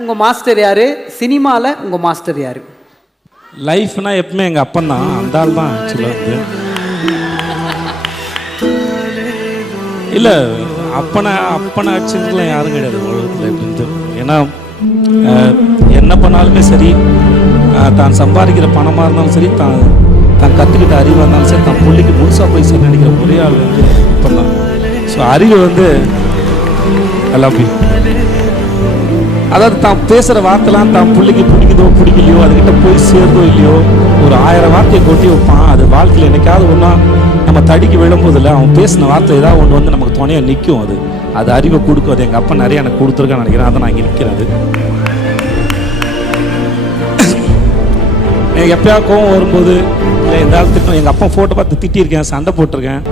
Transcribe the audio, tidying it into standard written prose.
உங்கள் மாஸ்டர் யார்? சினிமாவில் உங்கள் மாஸ்டர் யார்? லைஃப்னா எப்பவுமே எங்கள் அப்பன் தான். அந்த ஆள் தான் ஆக்சுவலாக வந்து இல்லை அப்பனை அடிச்சுக்கலாம் யாரும் கிடையாது உலகத்தில் எப்படின்ட்டு. ஏன்னா என்ன பண்ணாலுமே சரி, தான் சம்பாதிக்கிற பணமாக இருந்தாலும் சரி, தான் கற்றுக்கிட்ட அறிவாக இருந்தாலும் சரி, தான் பிள்ளைக்கு முழுசாக போய் சரி நினைக்கிற ஒரே ஆள் வந்து அப்பன் தான். ஸோ அறிவு வந்து ஐ லவ் யூ. அதாவது தான் பேசுகிற வார்த்தைலாம் தான் பிள்ளைக்கு பிடிக்குதோ பிடிக்கலையோ, அதுக்கிட்ட போய் சேருதோ இல்லையோ, ஒரு 1000 வார்த்தையை கொட்டி வைப்பான். அது வாழ்க்கையில் என்னைக்காவது ஒன்றா நம்ம தடிக்கு விழும்போதில்ல, அவன் பேசின வார்த்தை ஏதாவது ஒன்று வந்து நமக்கு துணையாக நிற்கும். அது அறிவை கொடுக்கும். அது எங்கள் அப்பா நிறைய எனக்கு கொடுத்துருக்கான்னு நினைக்கிறேன். அதை நான் இங்கே நிற்கிறது. எனக்கு எப்போயா கோவம் வரும்போது இல்லை எந்த ஆள் திட்டம், எங்கள் அப்பா ஃபோட்டோ பார்த்து திட்டியிருக்கேன், சண்டை போட்டிருக்கேன்.